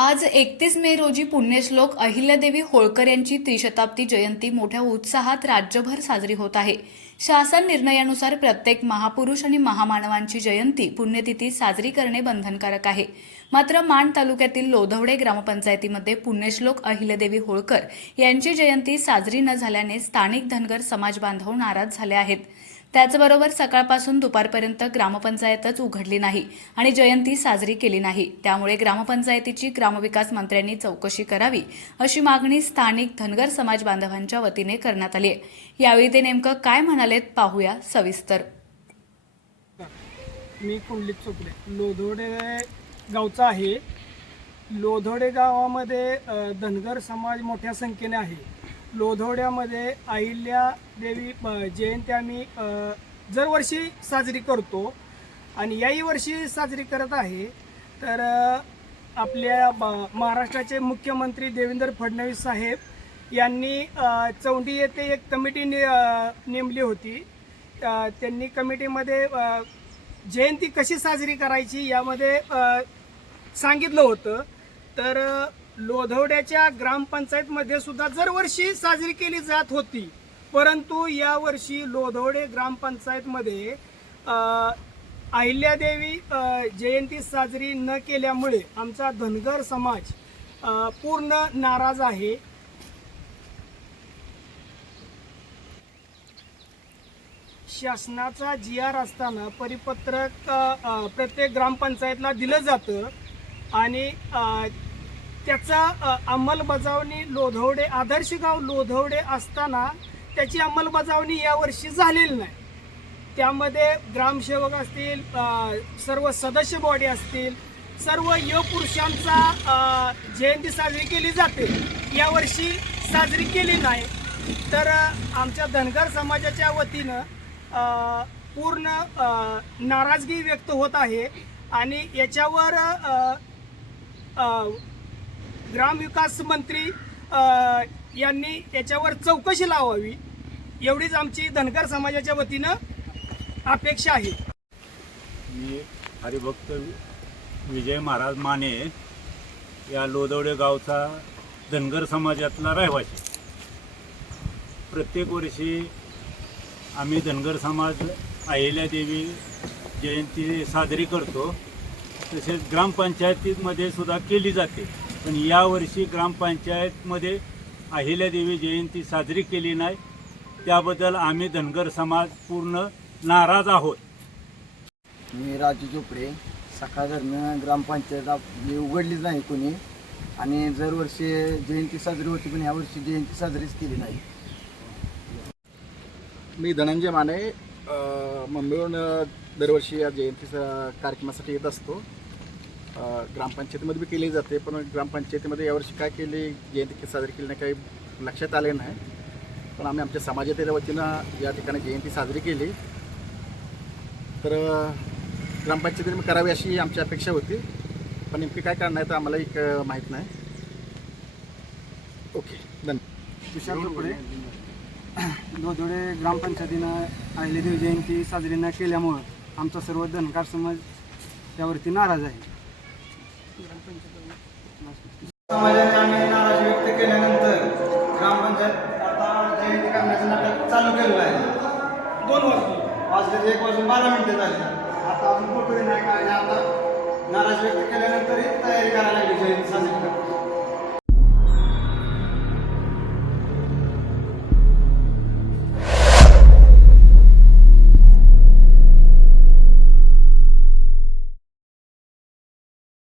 आज 31 मे रोजी पुण्यश्लोक अहिल्यादेवी होळकर यांची त्रिशताब्दी जयंती मोठ्या उत्साहात राज्यभर साजरी होत आहे. शासन निर्णयानुसार प्रत्येक महापुरुष आणि महामानवांची जयंती पुण्यतिथी साजरी करणे बंधनकारक आहे. मात्र माण तालुक्यातील लोधवडे ग्रामपंचायतीमध्ये पुण्यश्लोक अहिल्यादेवी होळकर यांची जयंती साजरी न झाल्याने स्थानिक धनगर समाज बांधव नाराज झाले आहेत. त्याचबरोबर सकाळपासून दुपारपर्यंत ग्रामपंचायतच उघडली नाही आणि जयंती साजरी केली नाही. त्यामुळे ग्रामपंचायतीची ग्रामविकास मंत्र्यांनी चौकशी करावी अशी मागणी स्थानिक धनगर समाज बांधवांच्या वतीने करण्यात आली आहे. यावेळी ते नेमकं काय म्हणालेत पाहूया सविस्तर. मी कुंडलिक चोपडे लोधोडे गावचा आहे. लोधोडे गावामध्ये धनगर समाज मोठ्या संख्येने आहे. लोधोड्यामध्ये अहिल्यादेवी जयंती आम्ही दरवर्षी साजरी करतो आणि याही वर्षी साजरी करत आहे. तर आपल्या महाराष्ट्राचे मुख्यमंत्री देवेंद्र फडणवीस साहेब यांनी चौंडी येथे एक कमिटी नेमली होती. त्यांनी कमिटीमध्ये जयंती कशी साजरी करायची यामध्ये सांगितलं होतं. तर लोधवड्याच्या ग्रामपंचायतमध्ये सुद्धा दरवर्षी साजरी केली जात होती, परंतु यावर्षी लोधवडे ग्रामपंचायतमध्ये अहिल्यादेवी जयंती साजरी न केल्यामुळे आमचा धनगर समाज पूर्ण नाराज आहे. शासनाचा GR असताना परिपत्रक प्रत्येक ग्रामपंचायतला दिलं जातं आणि त्याचा अंमलबजावणी लोधवडे आदर्श गाव लोधवडे असताना त्याची अंमलबजावणी यावर्षी झालेली नाही. त्यामध्ये ग्रामसेवक असतील, सर्व सदस्य बॉडी असतील, सर्व युवपुरुषांचा जयंती साजरी केली जाते, यावर्षी साजरी केली नाही. तर आमच्या धनगर समाजाच्या वतीनं पूर्ण नाराजगी व्यक्त होत आहे आणि याच्यावर ग्रामविकास मंत्री यांनी याच्यावर चौकशी लावावी एवढीच आमची धनगर समाजाच्या वतीनं अपेक्षा आहे. मी हरिभक्त विजय महाराज माने या लोधवडे गावचा धनगर समाजातला रहिवासी. प्रत्येक वर्षी आम्ही धनगर समाज अहिल्यादेवी जयंती साजरी करतो. तसेच ग्रामपंचायतीमध्ये सुद्धा केली जाते, पण यावर्षी ग्रामपंचायतमध्ये अहिल्यादेवी जयंती साजरी केली नाही. त्याबद्दल आम्ही धनगर समाज पूर्ण नाराज आहोत. मी राजू चोपडे. सकाळ दरम्यान ग्रामपंचायत आपली उघडलीच नाही कोणी आणि दरवर्षी जयंती साजरी होती, पण यावर्षी जयंती साजरीच केली नाही. मी धनंजय माने मुंबईहून दरवर्षी या जयंतीच्या कार्यक्रमासाठी येत असतो. ग्रामपंचायतीमध्ये बी केली जाते, पण ग्रामपंचायतीमध्ये यावर्षी काय केली, जयंती साजरी केली नाही काही लक्षात आले नाही. पण आम्ही आमच्या समाजाच्या वतीनं या ठिकाणी जयंती साजरी केली. तर ग्रामपंचायतीने करावी अशी आमची अपेक्षा होती, पण नेमकी काय करणार तर आम्हाला एक माहीत नाही. ओके, धन्यवाद. तुषार चोपडे. लोधोडे ग्रामपंचायतीनं अहिल्यादेवी जयंती साजरी न केल्यामुळं आमचा सर्व धनगर समाज त्यावरती नाराज आहे. समाजाने आम्ही नाराजी व्यक्त केल्यानंतर ग्रामपंचायत आता जयंती करण्याचं नाटक चालू केलेलं आहे. 2 वाजले 1 वाजून 12 मिनिटं झाली. आता अजून कुठेही नाही काय नाही. आता नाराजी व्यक्त केल्यानंतर तयारी